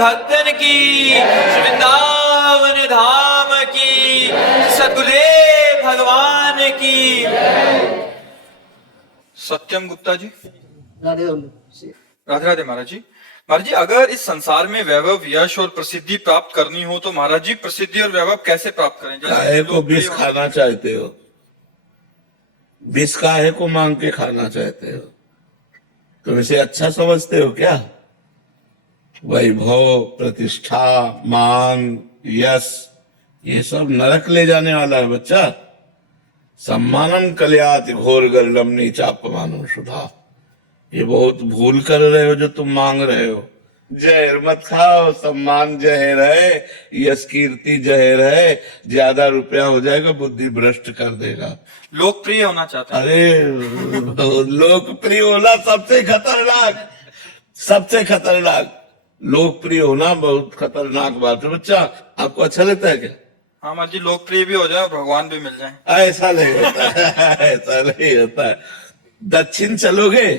भक्तन की, वृंदावन धाम की, सद्गुरुदेव भगवान की। सत्यम गुप्ता जी। राधे राधे राधे महाराज जी। महाराज जी, अगर इस संसार में वैभव, यश और प्रसिद्धि प्राप्त करनी हो तो महाराज जी प्रसिद्धि और वैभव कैसे प्राप्त करें? काहे को विष खाना चाहते हो? विष काहे को मांग के खाना चाहते हो? तुम इसे अच्छा समझते हो क्या? वैभव, प्रतिष्ठा, मान, यश, ये सब नरक ले जाने वाला है बच्चा। सम्मानम कल्याति घोर गर्लम नीचापमानो सुधा। ये बहुत भूल कर रहे हो जो तुम मांग रहे हो। जहर मत खाओ, सम्मान जहर है, यश कीर्ति जहर है। ज्यादा रुपया हो जाएगा, बुद्धि भ्रष्ट कर देगा। लोकप्रिय होना चाहते हैं। अरे लोकप्रिय होना सबसे खतरनाक, सबसे खतरनाक। लोकप्रिय होना बहुत खतरनाक बात है बच्चा। आपको अच्छा लगता है क्या? हाँ महाराज जी, लोकप्रिय भी हो जाए और भगवान भी मिल जाए। ऐसा नहीं होता है, ऐसा नहीं होता है। दक्षिण चलोगे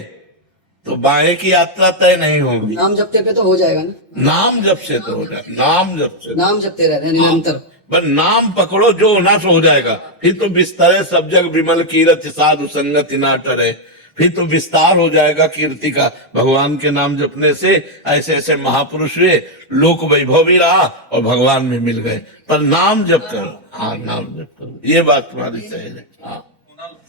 तो बाएं की यात्रा तय नहीं होगी। नाम जपते पे तो हो जाएगा ना। नाम जप से तो हो जाएगा, नाम जप से। नाम जपते रहते निरंतर। बस नाम पकड़ो, जो होना सो हो जाएगा। फिर तो बिस्तरे सब जग विमल कीरत साधु संगति ना टरे। फिर तो विस्तार हो जाएगा कीर्ति का। भगवान के नाम जपने से ऐसे ऐसे महापुरुष हुए, लोक वैभव भी रहा और भगवान भी मिल गए। पर नाम जप करो। हाँ, नाम जप करो, ये बात तुम्हारी सही है। हाँ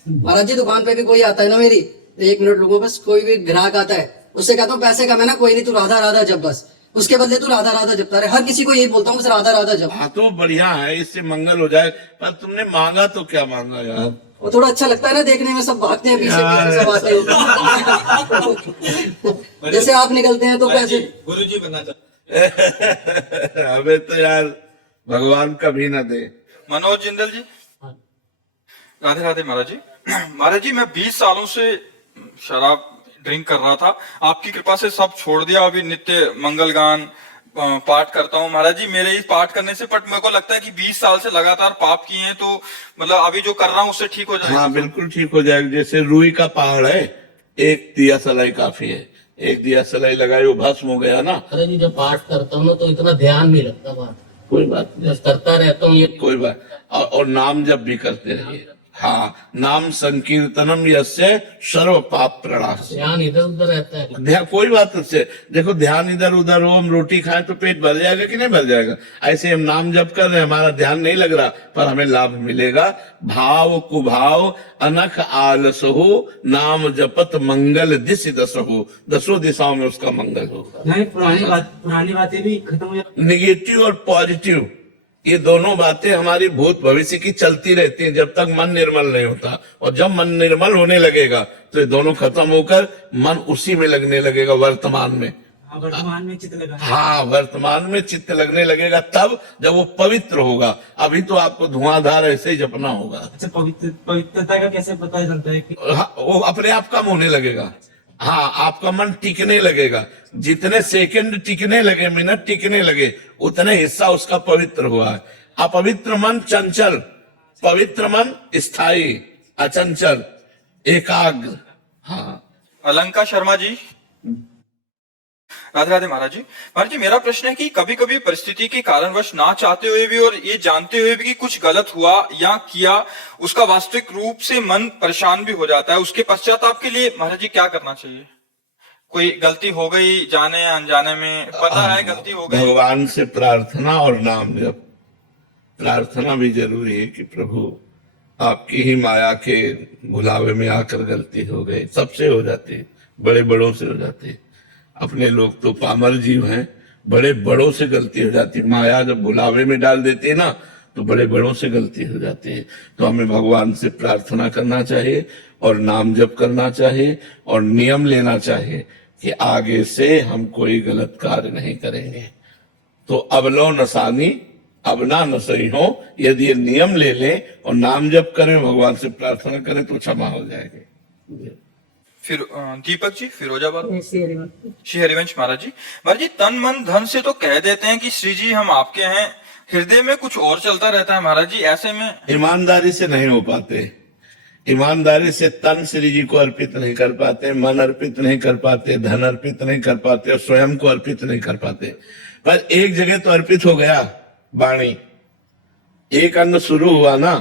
महाराज जी, दुकान पे भी कोई आता है ना मेरी, तो 1 मिनट रुको बस। कोई भी ग्राहक आता है, उससे कहता हूँ पैसे कम है ना, कोई नहीं, तू राधा राधा जप बस। उसके बदले तू राधा राधा जपता रहे। हर किसी को यही बोलता हूँ, बस राधा राधा जप। हाँ तो बढ़िया है, इससे मंगल हो जाए। पर तुमने मांगा तो क्या मांगा यार? वो थोड़ा अच्छा लगता है ना देखने में, सब भागते हैं पीछे पीछे, सब आते हैं। जैसे आप निकलते हैं तो पैसे। गुरु जी बनना चाहते। हमें तो यार भगवान कभी ना दे। मनोज जिंदल जी। राधे राधे महाराज जी। महाराज जी, मैं 20 सालों से शराब ड्रिंक कर रहा था। आपकी कृपा से सब छोड़ दिया। अभी नित्य मंगल गान पाठ करता हूँ महाराज जी। मेरे इस पाठ करने से मेरे को लगता है कि 20 साल से लगातार पाप किए हैं, तो मतलब अभी जो कर रहा हूँ उससे ठीक हो जाएगा। हाँ बिल्कुल ठीक हो जाएगा। जैसे रुई का पहाड़ है, एक दिया सलाई काफी है। एक दिया सलाई लगाई, वो भस्म हो गया ना। अरे जी, जब पाठ करता हूँ ना तो इतना ध्यान नहीं लगता बात। कोई बात नहीं, बस करता रहता हूँ ये। कोई बात। और नाम जब भी करते रहिए। हाँ, नाम संकीर्तनम यस्य सर्व पाप प्रणाश। ध्यान इधर उधर रहता है। ध्यान कोई बात नहीं। देखो ध्यान इधर उधर हो, हम रोटी खाएं तो पेट भर जाएगा कि नहीं भर जाएगा? ऐसे हम नाम जप कर रहे हैं, हमारा ध्यान नहीं लग रहा, पर हमें लाभ मिलेगा। भाव कुभाव अनख आलस हो, नाम जपत मंगल दिश दस हो। 10 दिशाओं में उसका मंगल होगा। नहीं, पुरानी बातें भी खत्म हो जाती। निगेटिव और पॉजिटिव, ये दोनों बातें हमारी भूत भविष्य की चलती रहती हैं जब तक मन निर्मल नहीं होता। और जब मन निर्मल होने लगेगा तो ये दोनों खत्म होकर मन उसी में लगने लगेगा, वर्तमान में। वर्तमान में चित्त लगा। हाँ, वर्तमान में चित्त लगने लगेगा तब जब वो पवित्र होगा। अभी तो आपको धुआंधार ऐसे ही जपना होगा। अच्छा, पवित्रता का कैसे पता चलता है कि? हाँ, वो अपने आप कम होने लगेगा। हाँ, आपका मन टिकने लगेगा। जितने सेकंड टिकने लगे, मिनट टिकने लगे, उतने हिस्सा उसका पवित्र हुआ है। अपवित्र मन चंचल, पवित्र मन स्थायी, अचंचल, एकाग्र। हाँ। अलंका शर्मा जी। राधे राधे महाराज जी। महाराज जी, मेरा प्रश्न है कि कभी कभी परिस्थिति के कारणवश ना चाहते हुए भी और ये जानते हुए भी कि कुछ गलत हुआ या किया, उसका वास्तविक रूप से मन परेशान भी हो जाता है। उसके पश्चाताप के लिए महाराज जी क्या करना चाहिए? कोई गलती हो गई जाने या अनजाने में, पता है गलती हो गई। भगवान से प्रार्थना और नाम जप। प्रार्थना भी जरूरी है कि प्रभु आपकी ही माया के बुलावे में आकर गलती हो गई। सबसे हो जाती है, बड़े बड़ों से हो जाती है। अपने लोग तो पामर जीव हैं, बड़े बड़ों से गलती हो जाती है। माया जब बुलावे में डाल देती है ना, तो बड़े बड़ों से गलती हो जाती है। तो हमें भगवान से प्रार्थना करना चाहिए और नाम जप करना चाहिए और नियम लेना चाहिए कि आगे से हम कोई गलत कार्य नहीं करेंगे। तो अब लो नसानी अब ना नसई हो। यदि ये नियम ले लें और नाम जप करें, भगवान से प्रार्थना करें, तो क्षमा हो जाएगी। फिर दीपक जी, फिरोजाबाद। श्री हरिवंश महाराज जी। महाराज जी, तन मन धन से तो कह देते हैं कि श्री जी हम आपके हैं, हृदय में कुछ और चलता रहता है महाराज जी। ऐसे में ईमानदारी से नहीं हो पाते। ईमानदारी से तन श्री जी को अर्पित नहीं कर पाते, मन अर्पित नहीं कर पाते, धन अर्पित नहीं कर पाते और स्वयं को अर्पित नहीं कर पाते। पर एक जगह तो अर्पित हो गया वाणी, एक अन्न शुरू हुआ ना।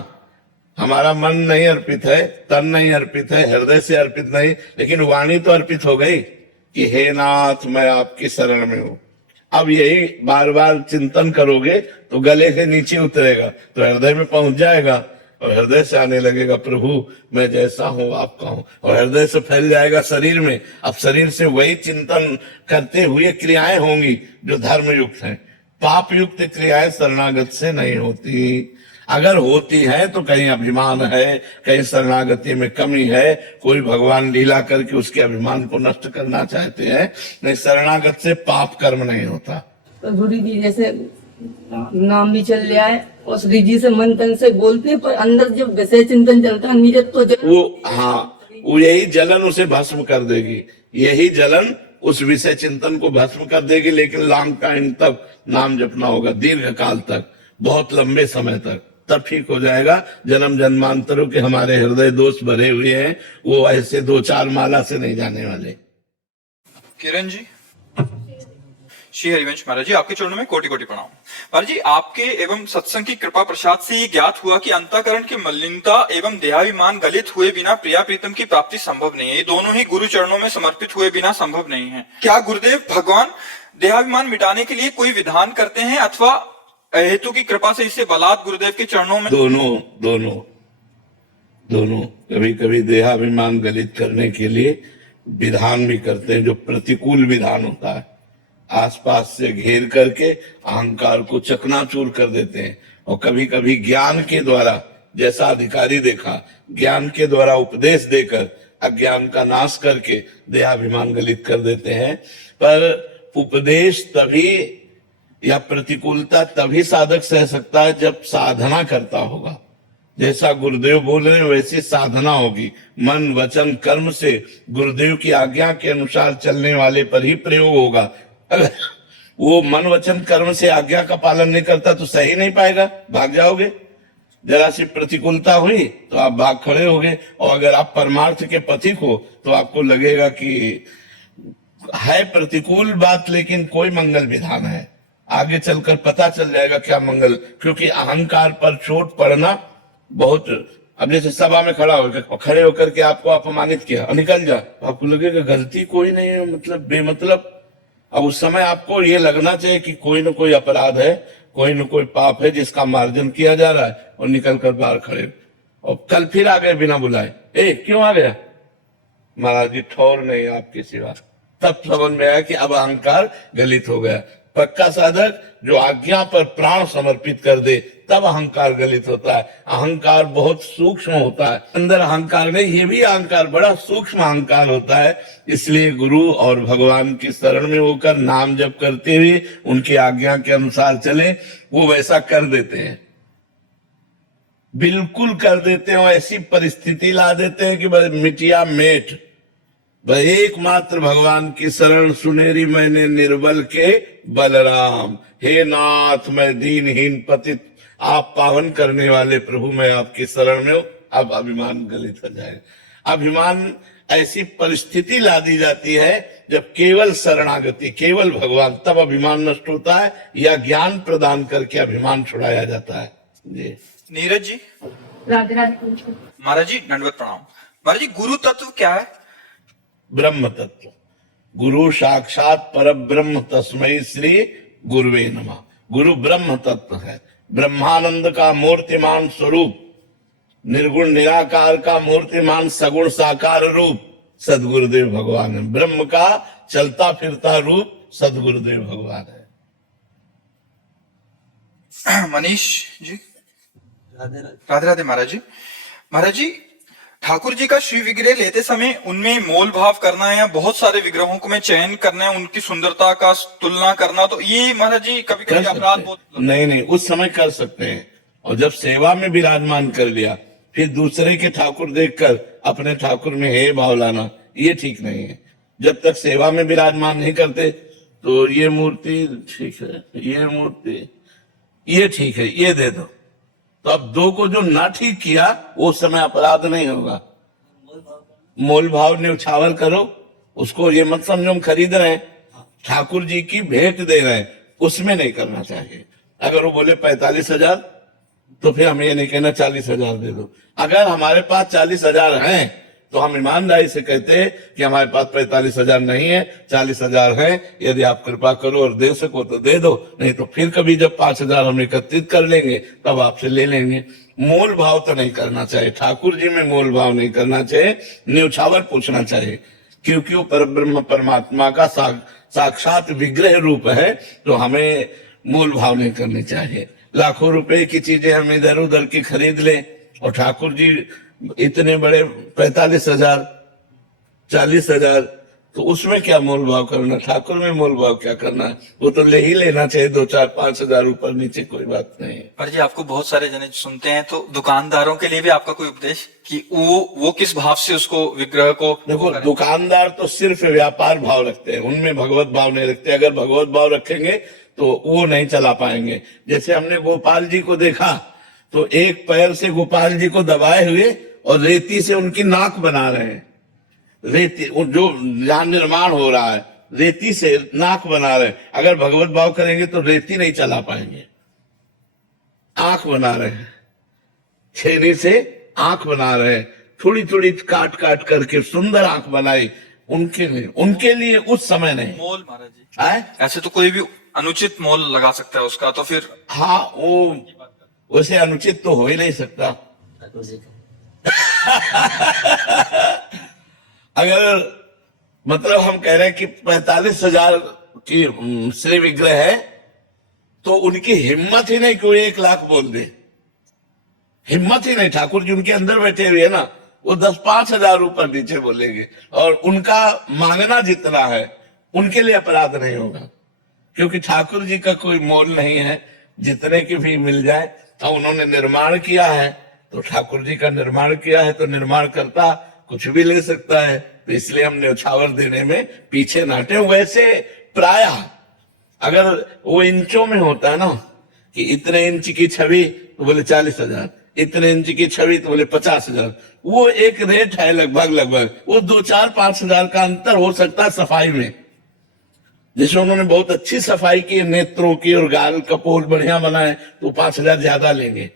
हमारा मन नहीं अर्पित है, तन नहीं अर्पित है, हृदय से अर्पित नहीं, लेकिन वाणी तो अर्पित हो गई कि हे नाथ मैं आपकी शरण में हूं। अब यही बार बार चिंतन करोगे तो गले से नीचे उतरेगा, तो हृदय में पहुंच जाएगा और हृदय से आने लगेगा प्रभु मैं जैसा हूं आपका हूं, और हृदय से फैल जाएगा शरीर में। अब शरीर से वही चिंतन करते हुए क्रियाएं होंगी जो धर्म युक्त हैं। पाप युक्त क्रियाएं शरणागत से नहीं होती। अगर होती है तो कहीं अभिमान है, कहीं शरणागति में कमी है, कोई भगवान लीला करके उसके अभिमान को नष्ट करना चाहते हैं। नहीं, शरणागत से पाप कर्म नहीं होता। तो गुरु जी जैसे नाम भी चल रहा है और श्री जी से मन तन से बोलते हैं, पर अंदर जब विषय चिंतन चलता है नीचे तो वो यही जलन उसे भस्म कर देगी, यही जलन उस विषय चिंतन को भस्म कर देगी। लेकिन लॉन्ग टाइम तक नाम जपना होगा, दीर्घ काल तक, बहुत लंबे समय तक, तब ठीक हो जाएगा। जन्म जन्मांतरों के हमारे हृदय दोष भरे हुए हैं, वो ऐसे 2-4 माला से नहीं जाने वाले। किरण जी, श्री हरिवंश महाराज जी, आपके चरणों में कोटि कोटि प्रणाम। महाराज जी, आपके एवं सत्संग की कृपा प्रसाद से ये ज्ञात हुआ कि अंतःकरण की मलिनता एवं देहाभिमान गलित हुए बिना प्रिया प्रीतम की प्राप्ति संभव नहीं है। ये दोनों ही गुरु चरणों में समर्पित हुए बिना संभव नहीं है। क्या गुरुदेव भगवान देहाभिमान मिटाने के लिए कोई विधान करते हैं अथवा हेतु की कृपा से इसे बलात् गुरुदेव के चरणों में? दोनों कभी कभी देहाभिमान गलित करने के लिए विधान भी करते हैं, जो प्रतिकूल विधान होता है। आसपास से घेर करके अहंकार को चकनाचूर कर देते हैं। और कभी कभी ज्ञान के द्वारा, जैसा अधिकारी देखा, ज्ञान के द्वारा उपदेश देकर अज्ञान का नाश करके देहाभिमान गलित कर देते हैं। पर उपदेश तभी या प्रतिकूलता तभी साधक सह सकता है जब साधना करता होगा। जैसा गुरुदेव बोल रहे हैं वैसी साधना होगी। मन वचन कर्म से गुरुदेव की आज्ञा के अनुसार चलने वाले पर ही प्रयोग होगा। अगर वो मन वचन कर्म से आज्ञा का पालन नहीं करता तो सही नहीं पाएगा, भाग जाओगे। जरा सी प्रतिकूलता हुई तो आप भाग खड़े होगे। और अगर आप परमार्थ के पथिक हो तो आपको लगेगा कि है प्रतिकूल बात लेकिन कोई मंगल विधान है। आगे चलकर पता चल जाएगा क्या मंगल, क्योंकि अहंकार पर चोट पड़ना बहुत। अब जैसे सभा में खड़े होकर के आपको अपमानित किया और निकल जा, तो आपको लगेगा गलती कोई नहीं है, मतलब बेमतलब। अब उस समय आपको ये लगना चाहिए कि कोई न कोई अपराध है, कोई न कोई पाप है जिसका मार्जन किया जा रहा है, और निकल कर बाहर खड़े। और कल फिर आ गए बिना बुलाए, क्यों आ गया? महाराज जी ठौर नहीं आपके सिवा। तब समझ में आया कि अब अहंकार गलित हो गया। पक्का साधक जो आज्ञा पर प्राण समर्पित कर दे तब अहंकार गलित होता है। अहंकार बहुत सूक्ष्म होता है, अंदर अहंकार नहीं, ये भी अहंकार बड़ा सूक्ष्म अहंकार होता है। इसलिए गुरु और भगवान की शरण में होकर नाम जप करते हुए उनकी आज्ञा के अनुसार चले, वो वैसा कर देते हैं, बिल्कुल कर देते हैं। ऐसी परिस्थिति ला देते हैं कि मिटिया मेट, एकमात्र भगवान की शरण सुनेरी मैंने निर्बल के बलराम। हे नाथ मैं दीनहीन पतित, आप पावन करने वाले प्रभु मैं आपकी शरण में हूं। अब अभिमान गलित हो जाए। अभिमान ऐसी परिस्थिति ला दी जाती है जब केवल शरणागति, केवल भगवान, तब अभिमान नष्ट होता है, या ज्ञान प्रदान करके अभिमान छुड़ाया जाता है। जी नीरज जी, राधे राधे। महाराज जी दंडवत प्रणाम। महाराज जी, गुरु तत्व क्या है? ब्रह्म तत्व। गुरु साक्षात पर ब्रह्म, तस्मै श्री गुरुवे नमः। गुरु ब्रह्म तत्व है, ब्रह्मानंद का मूर्तिमान स्वरूप, निर्गुण निराकार का मूर्तिमान सगुण साकार रूप सदगुरुदेव भगवान है। ब्रह्म का चलता फिरता रूप सदगुरुदेव भगवान है। मनीष जी, राधे राधे। राधे राधे। महाराज जी, महाराज जी, ठाकुर जी का श्री विग्रह लेते समय उनमें मोल भाव करना या बहुत सारे विग्रहों को में चयन करना, उनकी सुंदरता का तुलना करना, तो ये महाराज जी कभी कभी अपराध बहुत। नहीं, उस समय कर सकते हैं। और जब सेवा में विराजमान कर लिया फिर दूसरे के ठाकुर देखकर अपने ठाकुर में हे भाव लाना, ये ठीक नहीं है। जब तक सेवा में विराजमान नहीं करते तो ये मूर्ति ठीक है, ये मूर्ति ये ठीक है, ये दे दो। तो अब दो को जो ना ठीक किया वो समय अपराध नहीं होगा। मोल भाव न्यौछावर करो उसको। ये मत समझो हम खरीद रहे हैं, ठाकुर जी की भेंट दे रहे हैं। उसमें नहीं करना चाहिए। अगर वो बोले 45,000 तो फिर हमें ये नहीं कहना 40,000 दे दो। अगर हमारे पास 40,000 हैं तो हम ईमानदारी से कहते हैं कि हमारे पास 45,000 नहीं है, 40,000 है, यदि आप कृपा करो और दे सको तो दे दो, नहीं तो फिर कभी जब 5,000 हम एकत्रित कर लेंगे तब आपसे ले लेंगे। मोल भाव तो नहीं करना चाहिए, ठाकुर जी में मोल भाव नहीं करना चाहिए, न्यौछावर पूछना चाहिए, क्योंकि वो परब्रह्म परमात्मा का साक्षात विग्रह रूप है, तो हमें मोल भाव नहीं करनी चाहिए। लाखों रुपए की चीजें हम इधर उधर की खरीद लें और ठाकुर जी इतने बड़े 45,000 40,000, तो उसमें क्या मोल भाव करना, ठाकुर में मोल भाव क्या करना है? वो तो ले ही लेना चाहिए, 2, 4, 5,000 ऊपर नीचे कोई बात नहीं है। पर जी आपको बहुत सारे जने सुनते हैं, तो दुकानदारों के लिए भी आपका कोई उपदेश कि वो किस भाव से उसको विग्रह को देखो, दुकानदार तो सिर्फ व्यापार भाव रखते हैं, उनमें भगवत भाव नहीं रखते। अगर भगवत भाव रखेंगे तो वो नहीं चला पाएंगे। जैसे हमने गोपाल जी को देखा तो एक पैर से गोपाल जी को दबाए हुए और रेती से उनकी नाक बना रहे हैं। रेती जो जहां निर्माण हो रहा है, रेती से नाक बना रहे हैं। अगर भगवत भाव करेंगे तो रेती नहीं चला पाएंगे। आंख बना रहे हैं, छेनी से आंख बना रहे हैं, थोड़ी थोड़ी काट काट करके सुंदर आंख बनाई। उनके लिए उस समय नहीं। मोल महाराज जी है? ऐसे तो कोई भी अनुचित मोल लगा सकता है उसका, तो फिर हाँ, वो वैसे अनुचित तो हो ही नहीं सकता। अगर मतलब हम कह रहे हैं कि 45,000 की श्री विग्रह है, तो उनकी हिम्मत ही नहीं कि वो 1 लाख बोल दे, हिम्मत ही नहीं। ठाकुर जी उनके अंदर बैठे हुए है ना, वो 10-5,000 ऊपर नीचे बोलेंगे और उनका मांगना जितना है उनके लिए अपराध नहीं होगा, क्योंकि ठाकुर जी का कोई मोल नहीं है। जितने की भी मिल जाए, और उन्होंने निर्माण किया है तो ठाकुर जी का निर्माण किया है, तो निर्माण करता कुछ भी ले सकता है, तो इसलिए हम न्यौछावर देने में पीछे ना हटे। वैसे प्राय अगर वो इंचों में होता है ना कि इतने इंच की छवि तो बोले 40,000, इतने इंच की छवि तो बोले 50,000, वो एक रेट है लगभग। वो 2, 4, 5,000 का अंतर हो सकता है सफाई में। जैसे उन्होंने बहुत अच्छी सफाई की, नेत्रों की और गाल कपोल बढ़िया बनाए, तो 5,000 ज्यादा लेंगे,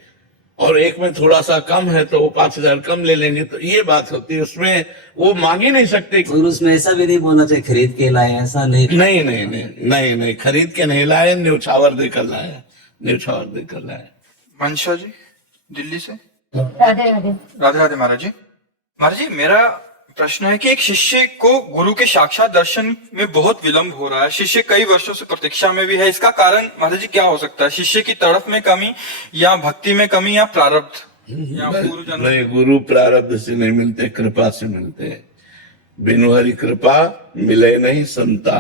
और एक में थोड़ा सा कम है तो वो 5,000 कम ले लेंगे। तो ये बात होती है, उसमें वो मांग ही नहीं सकते। और उसमें ऐसा भी नहीं बोलना चाहिए खरीद के लाए, ऐसा नहीं। नहीं, खरीद के नहीं लाए, न्यौछावर देकर लाया, न्यौछावर देकर लाया। मंशा जी दिल्ली से। राधे राधे। राधे राधे महाराज जी। महाराज जी, मेरा प्रश्न है कि एक शिष्य को गुरु के साक्षात दर्शन में बहुत विलंब हो रहा है, शिष्य कई वर्षों से प्रतीक्षा में भी है, इसका कारण महाराज जी क्या हो सकता है? शिष्य की तड़फ में कमी, या भक्ति में कमी, या प्रारब्ध, या पूर्व जन्म? नहीं, गुरु प्रारब्ध से नहीं मिलते, कृपा से मिलते हैं। बिनु हरि कृपा मिले नहीं संता।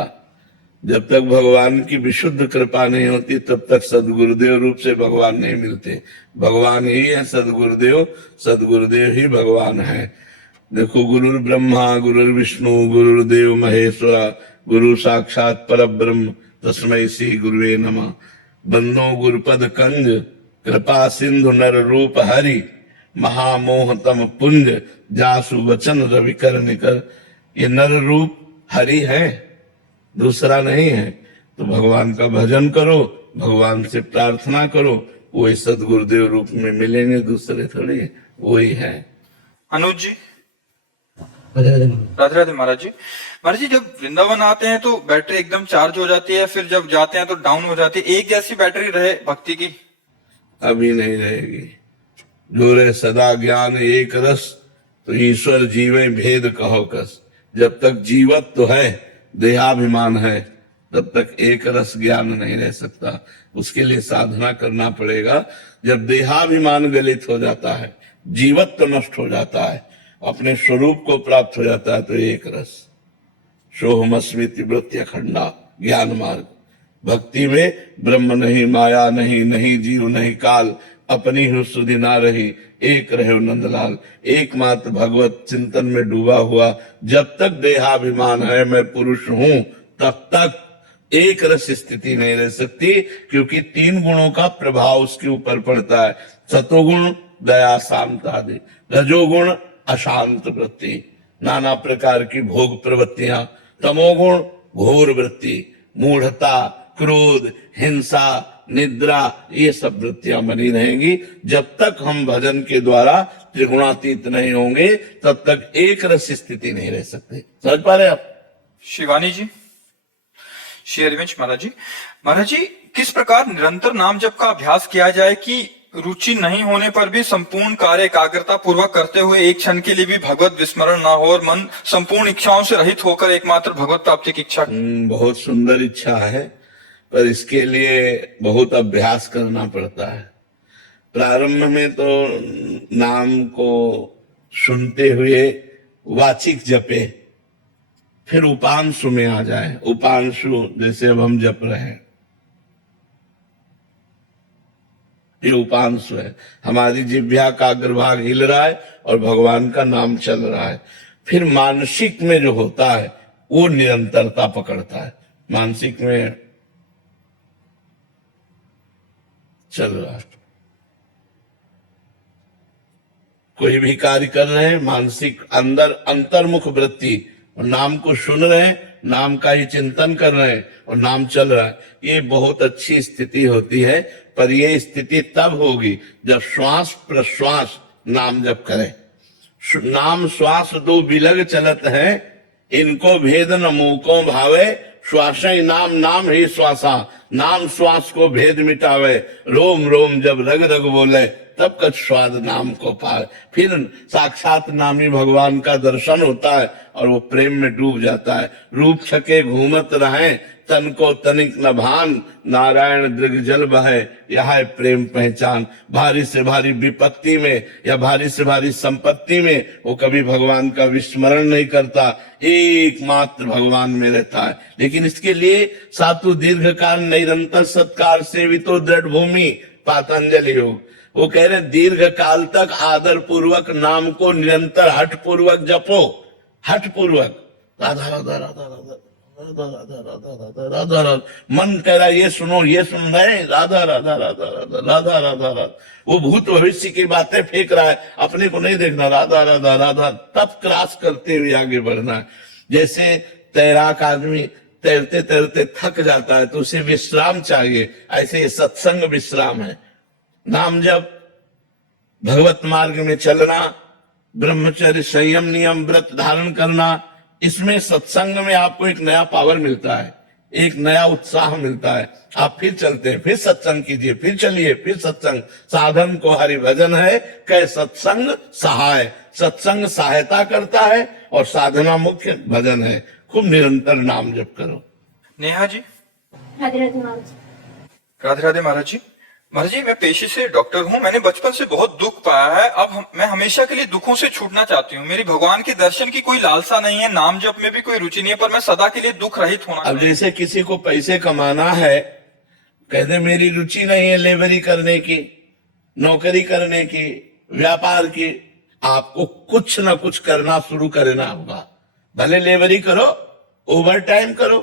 जब तक भगवान की विशुद्ध कृपा नहीं होती तब तक सदगुरुदेव रूप से भगवान नहीं मिलते। भगवान ही है सदगुरुदेव, सदगुरुदेव ही भगवान है। देखो, गुरुर ब्रह्मा गुरुर विष्णु गुरुर्देव महेश्वरा, गुरु साक्षात परब्रह्म तस्मै श्री गुरुवे नमः। बंदो गुरुपद कंज कृपा सिंधु नर रूप हरि, महामोहतम पुंज जासु वचन रवि कर निकर। ये नर रूप हरि है, दूसरा नहीं है। तो भगवान का भजन करो, भगवान से प्रार्थना करो, वो सदगुरुदेव रूप में मिलेंगे, दूसरे थोड़ी, वही है। अनुज जी। राधे राधे महाराज जी। महाराज जी, जब वृंदावन आते हैं तो बैटरी एकदम चार्ज हो जाती है, फिर जब जाते हैं तो डाउन हो जाती है। एक जैसी बैटरी रहे भक्ति की? अभी नहीं रहेगी। जो रहे सदा ज्ञान एक रस, तो ईश्वर जीवे भेद कहो कस। जब तक जीवत तो है, देहाभिमान है, तब तक एक रस ज्ञान नहीं रह सकता। उसके लिए साधना करना पड़ेगा। जब देहाभिमान गलित हो जाता है, जीवत्व नष्ट हो जाता है, अपने स्वरूप को प्राप्त हो जाता है, तो एक रस सोहमस्मिति वृत्ति अखंडा ज्ञान मार्ग। भक्ति में ब्रह्म नहीं, माया नहीं, नहीं जीव नहीं काल, अपनी ही सुधि ना रही, एक रहे नंदलाल। एकमात्र भगवत चिंतन में डूबा हुआ जब तक देहाभिमान है, मैं पुरुष हूं, तब तक एक रस स्थिति नहीं रह सकती, क्योंकि 3 गुणों का प्रभाव उसके ऊपर पड़ता है। सतोगुण दया शांत आदि, रजोगुण अशांत वृत्ति, नाना प्रकार की भोग प्रवृत्तियां, तमोगुण घोर वृत्ति, मूढ़ता, क्रोध, हिंसा, निद्रा, ये सब वृत्तियां बनी रहेंगी। जब तक हम भजन के द्वारा त्रिगुणातीत नहीं होंगे तब तक एक रस स्थिति नहीं रह सकते। समझ पा रहे आप? शिवानी जी, श्री हरिवंश महाराज जी किस प्रकार निरंतर नाम जप का अभ्यास किया जाए कि रुचि नहीं होने पर भी संपूर्ण कार्य एकाग्रता पूर्वक करते हुए एक क्षण के लिए भी भगवत विस्मरण ना हो और मन संपूर्ण इच्छाओं से रहित होकर एकमात्र भगवत प्राप्ति की इच्छा। बहुत सुंदर इच्छा है, पर इसके लिए बहुत अभ्यास करना पड़ता है। प्रारंभ में तो नाम को सुनते हुए वाचिक जपे, फिर उपांशु में आ जाए। उपांशु जैसे अब हम जप रहे हैं, ये उपांशु है। हमारी जिह्वा का अग्रभाग हिल रहा है और भगवान का नाम चल रहा है। फिर मानसिक में जो होता है वो निरंतरता पकड़ता है। मानसिक में चल रहा है, कोई भी कार्य कर रहे हैं, मानसिक अंदर अंतर्मुख वृत्ति, और नाम को सुन रहे हैं, नाम का ही चिंतन कर रहे हैं और नाम चल रहा है। ये बहुत अच्छी स्थिति होती है, पर ये स्थिति तब होगी जब श्वास प्रश्वास नाम जप करें। नाम श्वास दो बिलग चलत है, इनको भेद न मूको भावे, श्वास ही नाम नाम ही श्वासा, नाम श्वास को भेद मिटावे, रोम रोम जब रग रग बोले, तब कछ स्वाद नाम को पाए। फिर साक्षात नामी भगवान का दर्शन होता है और वो प्रेम में डूब जाता है। रूप छके घूमत रहे, तन को तनिक न भान, नारायण दृग्जल बहे, यह है प्रेम पहचान। भारी से भारी विपत्ति में या भारी से भारी संपत्ति में वो कभी भगवान का विस्मरण नहीं करता, एकमात्र भगवान में रहता है। लेकिन इसके लिए सातु दीर्घ काल निरंतर सत्कार सेवितो दृढ़ भूमि, पातंजलि योग। वो कह रहे दीर्घ काल तक आदर पूर्वक नाम को निरंतर हठ पूर्वक जपो, हठ पूर्वक राधा राधा राधा राधा राधा राधा राधा राधा राधा राधा। मन कह रहा ये सुनो, ये सुन रहे, राधा राधा राधा राधा राधा राधा राधा। वो भूत भविष्य की बातें फेंक रहा है, अपने को नहीं देखना, राधा राधा राधा। तब क्रॉस करते हुए आगे बढ़ना है। जैसे तैराक आदमी तैरते तैरते थक जाता है तो उसे विश्राम चाहिए, ऐसे ये सत्संग विश्राम है। नाम जप, भगवत मार्ग में चलना, ब्रह्मचर्य संयम नियम व्रत धारण करना, इसमें सत्संग में आपको एक नया पावर मिलता है, एक नया उत्साह मिलता है। आप फिर चलते हैं, फिर सत्संग कीजिए, फिर चलिए, फिर सत्संग। साधन को हरि भजन है, कै सत्संग सहाय। सत्संग सहायता करता है और साधना मुख्य भजन है। खूब निरंतर नाम जप करो। नेहा जी, राधे राधे महाराज। राधे राधे महाराज जी। महाराज जी, मैं पेशे से डॉक्टर हूँ। मैंने बचपन से बहुत दुख पाया है। अब मैं हमेशा के लिए दुखों से छूटना चाहती हूँ। मेरी भगवान के दर्शन की कोई लालसा नहीं है, नाम जप में भी कोई रुचि नहीं है, पर मैं सदा के लिए दुख रहित होना। अब जैसे किसी को पैसे कमाना है, कहते मेरी रुचि नहीं है लेबरी करने की, नौकरी करने की, व्यापार की। आपको कुछ ना कुछ करना शुरू करना होगा। भले लेबरी करो, ओवर टाइम करो,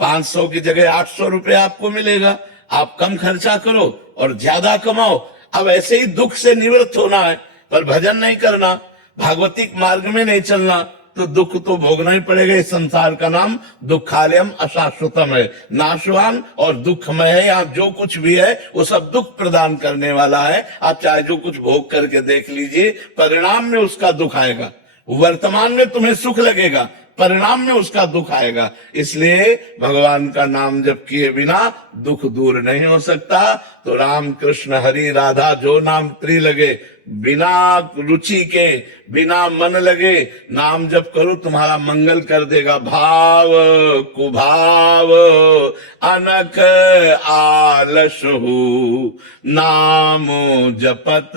500 की जगह 800 रुपए आपको मिलेगा। आप कम खर्चा करो और ज्यादा कमाओ। अब ऐसे ही दुख से निवृत्त होना है, पर भजन नहीं करना, भागवतिक मार्ग में नहीं चलना, तो दुख तो भोगना ही पड़ेगा। इस संसार का नाम दुखालयम अशाश्वतम है, नाशवान और दुखमय है। आप जो कुछ भी है वो सब दुख प्रदान करने वाला है। आप चाहे जो कुछ भोग करके देख लीजिए, परिणाम में उसका दुख आएगा। वर्तमान में तुम्हें सुख लगेगा, परिणाम में उसका दुख आएगा। इसलिए भगवान का नाम जप किए बिना दुख दूर नहीं हो सकता। तो राम कृष्ण हरि राधा जो नाम त्रि लगे, बिना रुचि के, बिना मन लगे नाम जप करो, तुम्हारा मंगल कर देगा। भाव कुभाव अनक आलसहु, नाम जपत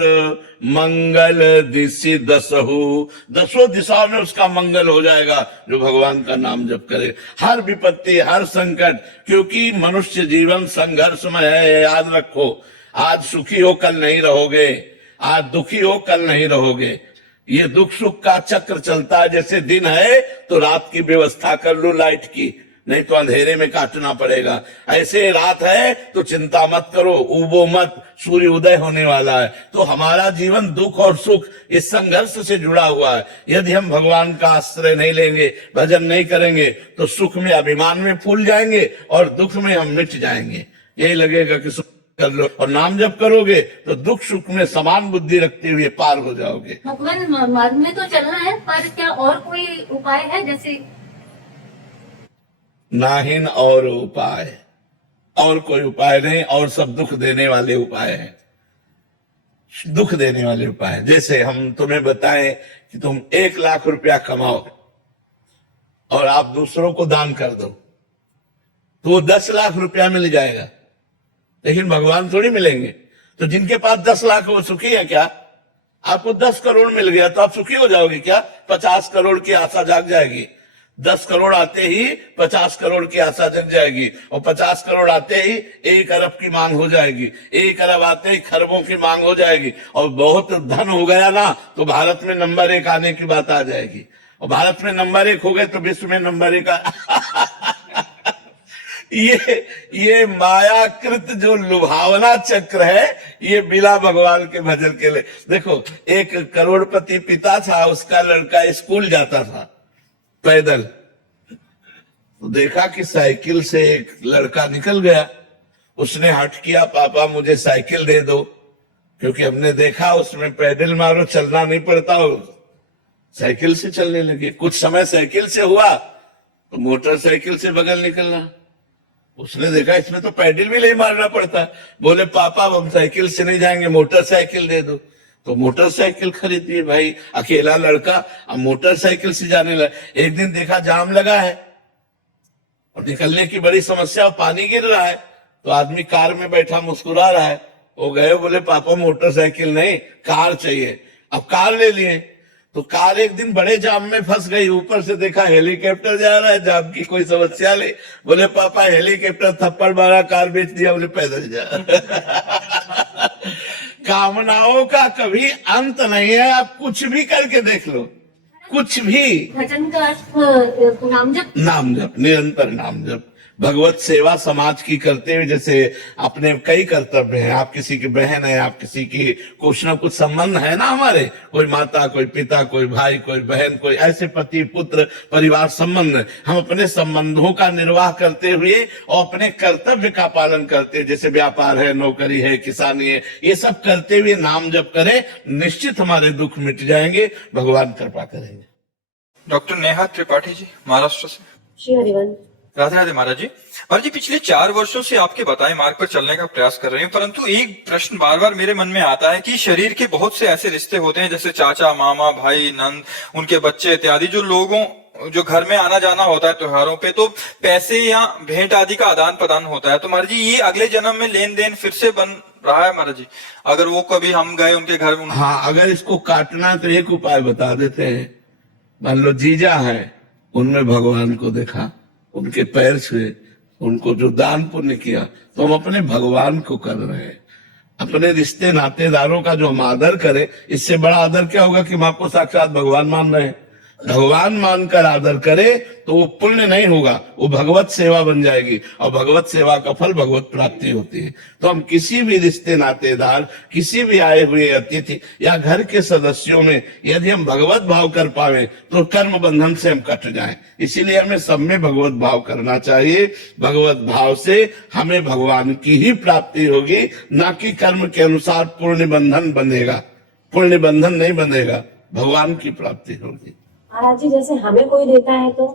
मंगल दिशि दसहु। दसों दिशाओं में उसका मंगल हो जाएगा जो भगवान का नाम जप करे। हर विपत्ति, हर संकट, क्योंकि मनुष्य जीवन संघर्षमय है, याद रखो। आज सुखी हो कल नहीं रहोगे, आज दुखी हो कल नहीं रहोगे। ये दुख सुख का चक्र चलता है। जैसे दिन है तो रात की व्यवस्था कर लो लाइट की, नहीं तो अंधेरे में काटना पड़ेगा। ऐसे रात है तो चिंता मत करो, उबो मत, सूर्य उदय होने वाला है। तो हमारा जीवन दुख और सुख इस संघर्ष से जुड़ा हुआ है। यदि हम भगवान का आश्रय नहीं लेंगे, भजन नहीं करेंगे, तो सुख में अभिमान में फूल जाएंगे और दुख में हम मिट जाएंगे। यही लगेगा कि सुख कर लो, और नाम जब करोगे तो दुख सुख में समान बुद्धि रखते हुए पार हो जाओगे। भगवान मार्ग में तो चलना है, पर क्या और कोई उपाय है? जैसे नाहिन और उपाय, और कोई उपाय नहीं, और सब दुख देने वाले उपाय हैं, दुख देने वाले उपाय। जैसे हम तुम्हें बताएं कि तुम 1 लाख रुपया कमाओ और आप दूसरों को दान कर दो, तो वो 10 लाख रुपया मिल जाएगा, लेकिन भगवान थोड़ी मिलेंगे। तो जिनके पास 10 लाख वो सुखी है क्या? आपको 10 करोड़ मिल गया तो आप सुखी हो जाओगे क्या? 50 करोड़ की आशा जाग जाएगी। 10 करोड़ आते ही 50 करोड़ की आशा जग जाएगी, और 50 करोड़ आते ही 1 अरब की मांग हो जाएगी, 1 अरब आते ही खरबों की मांग हो जाएगी, और बहुत धन हो गया ना तो भारत में नंबर 1 आने की बात आ जाएगी, और भारत में नंबर 1 हो गए तो विश्व में नंबर 1 ये मायाकृत जो लुभावना चक्र है, ये बिना भगवान के भजन के लिए। देखो, एक करोड़पति पिता था, उसका लड़का स्कूल जाता था पैदल, तो देखा कि साइकिल से एक लड़का निकल गया। उसने हट किया, पापा मुझे साइकिल दे दो, क्योंकि हमने देखा उसमें पैडल मारो चलना नहीं पड़ता, साइकिल से चलने लगे। कुछ समय साइकिल से हुआ तो मोटरसाइकिल से बगल निकलना। उसने देखा इसमें तो पैडल भी नहीं मारना पड़ता। बोले पापा हम साइकिल से नहीं जाएंगे, मोटरसाइकिल दे दो। तो मोटरसाइकिल खरीदी भाई, अकेला लड़का अब मोटरसाइकिल से जाने लगा। एक दिन देखा जाम लगा है और निकलने की बड़ी समस्या, पानी गिर रहा है, तो आदमी कार में बैठा मुस्कुरा रहा है। वो गए, बोले पापा मोटरसाइकिल नहीं कार चाहिए। अब कार ले लिए, तो कार एक दिन बड़े जाम में फंस गई। ऊपर से देखा हेलीकॉप्टर जा रहा है, जाम की कोई समस्या नहीं। बोले पापा हेलीकॉप्टर थप्पड़ मारा, कार बेच दिया। बोले पैदल जा। कामनाओं का कभी अंत नहीं है, आप कुछ भी करके देख लो, कुछ भी। भजन का नाम जप, नाम जप, निरंतर नाम जप, भगवत सेवा समाज की करते हुए। जैसे अपने कई कर्तव्य हैं, आप किसी की बहन है, आप किसी की कुछ ना कुछ संबंध है ना हमारे, कोई माता, कोई पिता, कोई भाई, कोई बहन, कोई ऐसे पति पुत्र परिवार संबंध। हम अपने संबंधों का निर्वाह करते हुए और अपने कर्तव्य का पालन करते हुए, जैसे व्यापार है, नौकरी है, किसानी है, ये सब करते हुए नाम जप करें, निश्चित हमारे दुख मिट जाएंगे, भगवान कृपा करेंगे। डॉक्टर नेहा त्रिपाठी जी, महाराष्ट्र से। श्री हरिवंश। राधे राधे महाराज जी। महाराज जी, पिछले 4 वर्षों से आपके बताए मार्ग पर चलने का प्रयास कर रहे हैं, परंतु एक प्रश्न बार बार मेरे मन में आता है कि शरीर के बहुत से ऐसे रिश्ते होते हैं, जैसे चाचा, मामा, भाई, नंद, उनके बच्चे इत्यादि, जो घर में आना जाना होता है त्योहारों पे, तो पैसे या भेंट आदि का आदान प्रदान होता है। तो महाराज जी, ये अगले जन्म में लेन देन फिर से बन रहा है महाराज जी? अगर वो कभी हम गए उनके घर में। हाँ, अगर इसको काटना है तो एक उपाय बता देते हैं। मान लो जीजा है, उनमें भगवान को देखा, उनके पैर छुए, उनको जो दान पुण्य किया, तो हम अपने भगवान को कर रहे हैं। अपने रिश्ते नातेदारों का जो हम आदर करें, इससे बड़ा आदर क्या होगा कि हम आपको साक्षात भगवान मान रहे हैं। भगवान मानकर आदर करे तो वो पुण्य नहीं होगा, वो भगवत सेवा बन जाएगी, और भगवत सेवा का फल भगवत प्राप्ति होती है। तो हम किसी भी रिश्ते नातेदार, किसी भी आए हुए अतिथि या घर के सदस्यों में यदि हम भगवत भाव कर पावे तो कर्म बंधन से हम कट जाएं। इसीलिए हमें सब में भगवत भाव करना चाहिए। भगवत भाव से हमें भगवान की ही प्राप्ति होगी, ना कि कर्म के अनुसार पुण्य बंधन बनेगा। पुण्य बंधन नहीं बनेगा, भगवान की प्राप्ति होगी। महाराज जी, जैसे हमें कोई देता है तो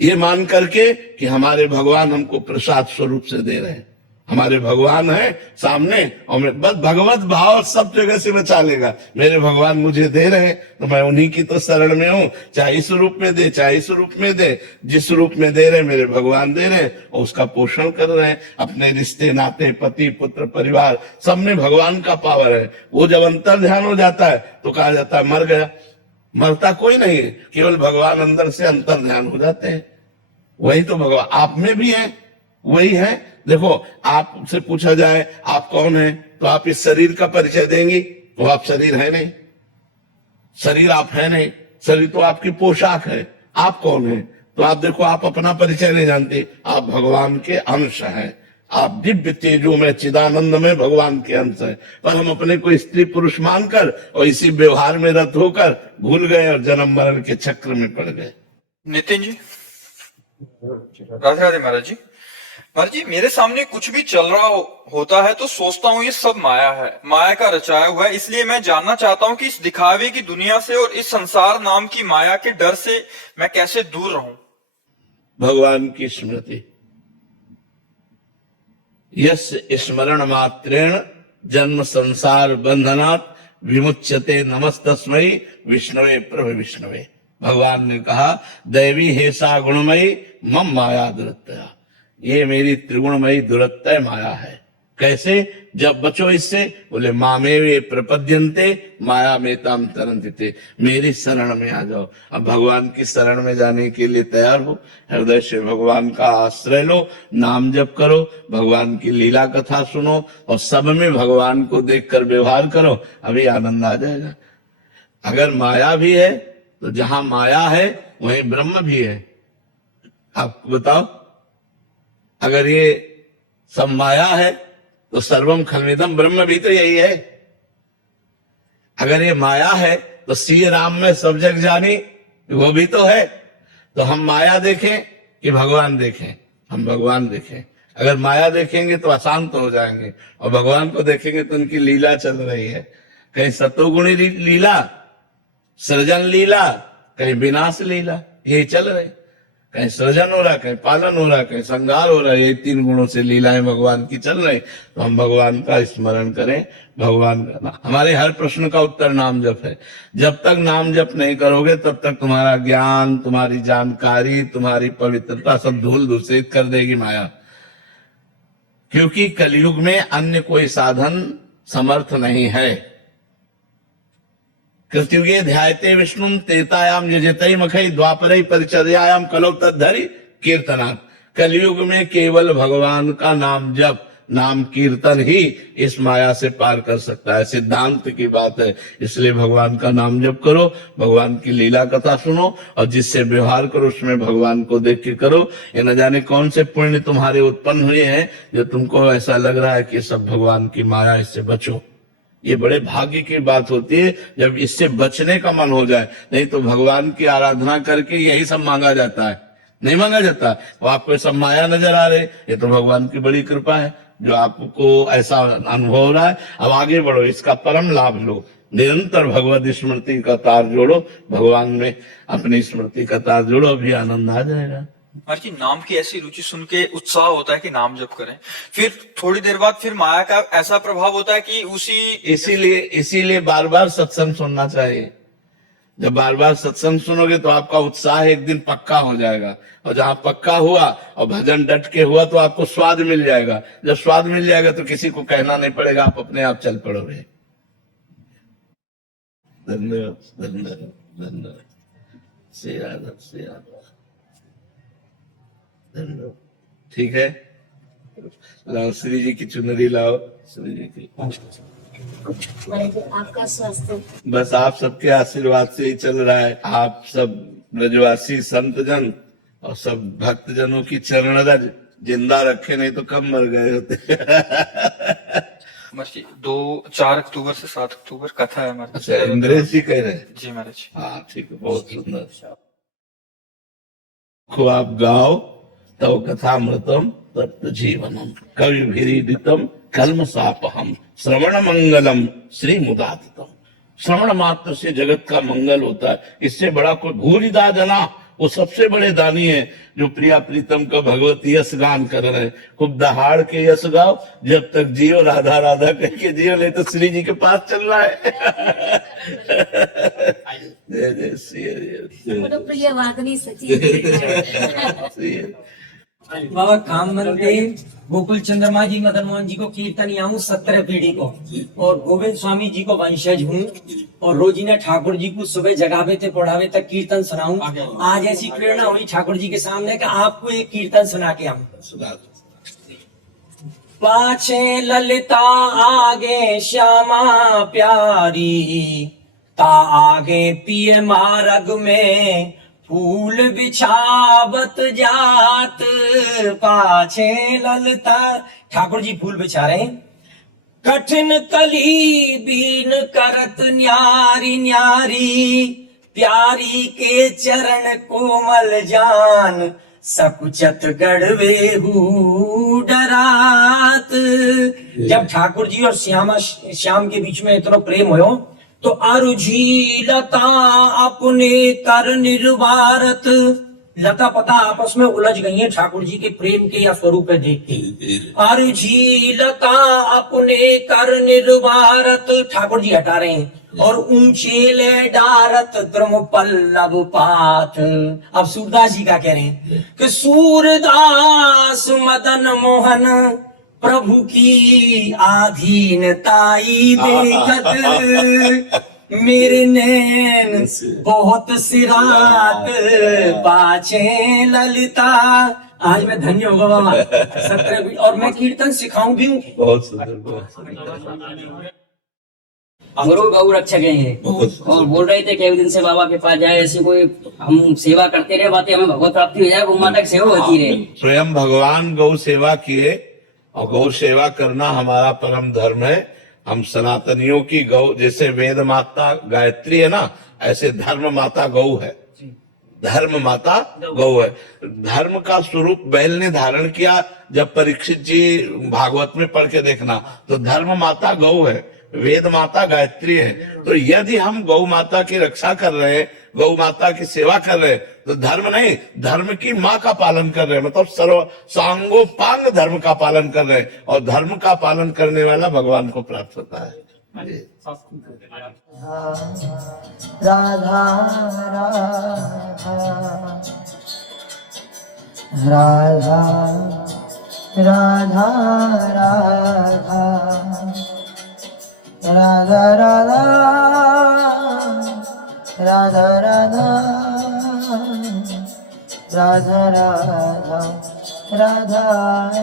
ये मान करके कि हमारे भगवान हमको प्रसाद स्वरूप से दे रहे हैं, हमारे भगवान है सामने, और मैं बस भगवत भाव सब जगह से बचा लेगा। मेरे भगवान मुझे दे रहे हैं तो मैं उन्हीं की तो शरण में हूँ, चाहे इस रूप में दे, चाहे इस रूप में दे, जिस रूप में दे रहे मेरे भगवान दे रहे हैं, और उसका पोषण कर रहे हैं। अपने रिश्ते नाते, पति पुत्र परिवार, सब में भगवान का पावर है। वो जब अंतर ध्यान हो जाता है तो कहा जाता है मर गया। मरता कोई नहीं है, केवल भगवान अंदर से अंतर ध्यान हो जाते हैं। वही तो भगवान आप में भी है, वही है। देखो, आपसे पूछा जाए आप कौन है, तो आप इस शरीर का परिचय देंगी, तो आप शरीर है नहीं, शरीर आप है नहीं, शरीर तो आपकी पोशाक है। आप कौन है? तो आप देखो, आप अपना परिचय नहीं जानते, आप भगवान के अंश हैं, आप दिव्य तेजो में चिदानंद में भगवान के अंश हैं, पर हम अपने को स्त्री पुरुष मानकर और इसी व्यवहार में रत होकर भूल गए और जन्म मरण के चक्र में पड़ गए। नितिन जी, राधे राधे महाराज जी। महाराज जी, मेरे सामने कुछ भी चल रहा होता है तो सोचता हूँ ये सब माया है, माया का रचाया हुआ है। इसलिए मैं जानना चाहता हूँ कि इस दिखावे की दुनिया से और इस संसार नाम की माया के डर से मैं कैसे दूर रहूं। भगवान की स्मृति, यस्य स्मरण मात्रेण जन्म संसार बंधनात् विमुच्यते नमस्तस्मै विष्णवे प्रभु विष्णवे। भगवान ने कहा, दैवी हेसा गुणमयी मम माया दुरत्या, ये मेरी त्रिगुणमयी दुरत्य माया है। कैसे? जब बचो इससे, बोले मामेवे प्रपद्यन्ते माया में ताम तरन्ति, मेरी शरण में आ जाओ। अब भगवान की शरण में जाने के लिए तैयार हो, हृदय से भगवान का आश्रय लो, नाम जप करो, भगवान की लीला कथा सुनो और सब में भगवान को देखकर व्यवहार करो, अभी आनंद आ जाएगा। अगर माया भी है तो जहां माया है वहीं ब्रह्म भी है। आपको बताओ, अगर ये सब माया है तो सर्वम खलविदम ब्रह्म भी तो यही है। अगर ये माया है तो श्री राम में सब जग जानी, वो भी तो है। तो हम माया देखें कि भगवान देखें? हम भगवान देखें। अगर माया देखेंगे तो अशांत हो जाएंगे, और भगवान को देखेंगे तो उनकी लीला चल रही है। कहीं सतोगुणी लीला, सृजन लीला, कहीं विनाश लीला, यही चल रहे। कहीं सृजन हो रहा, कहीं पालन हो रहा, कहीं संहार हो रहा, ये तीन गुणों से लीलाएं भगवान की चल रही। तो हम भगवान का स्मरण करें, भगवान का। हमारे हर प्रश्न का उत्तर नाम जप है। जब तक नाम जप नहीं करोगे तब तक तुम्हारा ज्ञान, तुम्हारी जानकारी, तुम्हारी पवित्रता सब धूल दूषित कर देगी माया। क्योंकि कलयुग में अन्य कोई साधन समर्थ नहीं है। कृत्युगे ध्यायते विष्णुम तेतायाम यजते मखई द्वापरे परिचर्यायाम कलौ तद्धरि कीर्तनात्। कलयुग में केवल भगवान का नाम जप, नाम कीर्तन ही इस माया से पार कर सकता है। सिद्धांत की बात है। इसलिए भगवान का नाम जप करो, भगवान की लीला कथा सुनो, और जिससे व्यवहार करो उसमें भगवान को देख के करो। ये न जाने कौन से पुण्य तुम्हारे उत्पन्न हुए हैं जो तुमको ऐसा लग रहा है कि सब भगवान की माया, इससे बचो। ये बड़े भाग्य की बात होती है जब इससे बचने का मन हो जाए। नहीं तो भगवान की आराधना करके यही सब मांगा जाता है, नहीं मांगा जाता। तो आपको सब माया नजर आ रहे, ये तो भगवान की बड़ी कृपा है जो आपको ऐसा अनुभव हो रहा है। अब आगे बढ़ो, इसका परम लाभ लो, निरंतर भगवत स्मृति का तार जोड़ो, भगवान में अपनी स्मृति का तार जोड़ो, अभी आनंद आ जाएगा। महाराज जी, नाम की ऐसी रुचि सुन के उत्साह होता है कि नाम जप करें, फिर थोड़ी देर बाद फिर माया का ऐसा प्रभाव होता है कि इसीलिए बार बार सत्संग सुनना चाहिए। जब बार बार सत्संग सुनोगे तो आपका उत्साह एक दिन पक्का हो जाएगा, और जहां पक्का हुआ और भजन डट के हुआ तो आपको स्वाद मिल जाएगा। जब स्वाद मिल जाएगा तो किसी को कहना नहीं पड़ेगा, आप अपने आप चल पड़ोगे। धन्यवाद, धन्यवाद, धन्यवाद। श्री राधा, श्री राधा। ठीक है, लाओ श्री जी की चुनरी, लाओ श्री जी की। आपका स्वास्थ्य। बस आप सबके आशीर्वाद से ही चल रहा है। आप सब ब्रजवासी संत जन और सब भक्त जनों की चरण रज जिंदा रखे, नहीं तो कब मर गए होते। महाराज जी, 4 अक्टूबर से 7 अक्टूबर कथा है महाराज। अच्छा, इंद्रेश जी कह रहे हैं? जी महाराज। हाँ ठीक है, बहुत सुंदर। खूब आप गाओ, तव कथामृतम तप्त जीवनम कवि भिरीडितम कल्मषापहम श्रवण मंगलम श्री मुदातम। श्रवण मात्र से जगत का मंगल होता है। इससे बड़ा कोई भूरिदा जना, वो सबसे बड़े दानी है जो प्रिया प्रीतम का भगवत यश गान कर रहे हैं। खूब दहाड़ के यश गाओ, जब तक जियो राधा राधा कह के जियो, नहीं तो श्री जी के पास चल रहा है। जय जय श्री प्रिय वादनी सचिव। बाबा काम मंदिर गोकुल चंद्रमा जी मदन मोहन जी को कीर्तनिया हूँ 17 पीढ़ी को, और गोविंद स्वामी जी को वंशज हूँ, और रोजीना ठाकुर जी को सुबह जगावे थे पढ़ावे तक कीर्तन सुनाऊं। आज ऐसी प्रेरणा हुई ठाकुर जी के सामने कि आपको एक कीर्तन सुना के आऊं। पाछे ललिता आगे श्यामा प्यारी, ता आगे पिए मार्ग में फूल बिछावत जात पाछे ललता। ठाकुर जी फूल बिछा रहे हैं। कठिन कली बीन करत न्यारी न्यारी, प्यारी के चरण कोमल जान, सकुचत गढ़वे डरात। जब ठाकुर जी और श्याम के बीच में इतना प्रेम हो तो अरुझी लता अपने कर निर्वारत। लता पता आपस में उलझ गई हैं ठाकुर जी के प्रेम के या स्वरूप पे देख के। अरुझी लता अपने कर निर्वारत, ठाकुर जी हटा रहे हैं। और ऊंचे ले डारत द्रुम पल्लव पात। अब सूरदास जी का कह रहे हैं कि सूरदास मदन मोहन प्रभु की आधीनताई देखत, मेरे नैन बहुत सिरात पाछे ललिता। आज मैं धन्य होगा बाबा 17 और मैं कीर्तन सिखाऊं भी हूँ। बहुत सुंदर, बहुत सुंदर। गुरु गौ रक्षक हैं और बोल रहे थे कि एक दिन से बाबा के पास जाए, ऐसी कोई हम सेवा करते रहे, बातें हमें भगवत प्राप्ति हो जाए, गौ माता की सेवा होती रहे। स्वयं भगवान गौ सेवा किए और गौ सेवा करना हमारा परम धर्म है। हम सनातनियों की गौ जैसे वेद माता गायत्री है ना, ऐसे धर्म माता गौ है। धर्म माता गौ है। धर्म का स्वरूप बैल ने धारण किया। जब परीक्षित जी भागवत में पढ़ के देखना तो धर्म माता गौ है, वेद माता गायत्री है। तो यदि हम गौ माता की रक्षा कर रहे हैं, गौ माता की सेवा कर रहे हैं, तो धर्म नहीं, धर्म की माँ का पालन कर रहे हैं, मतलब सर्व सांगोपांग धर्म का पालन कर रहे हैं। और धर्म का पालन करने वाला भगवान को प्राप्त होता है। राधा राधा राधा राधा राधा राधा राधा राधा राधा राधा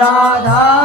राधा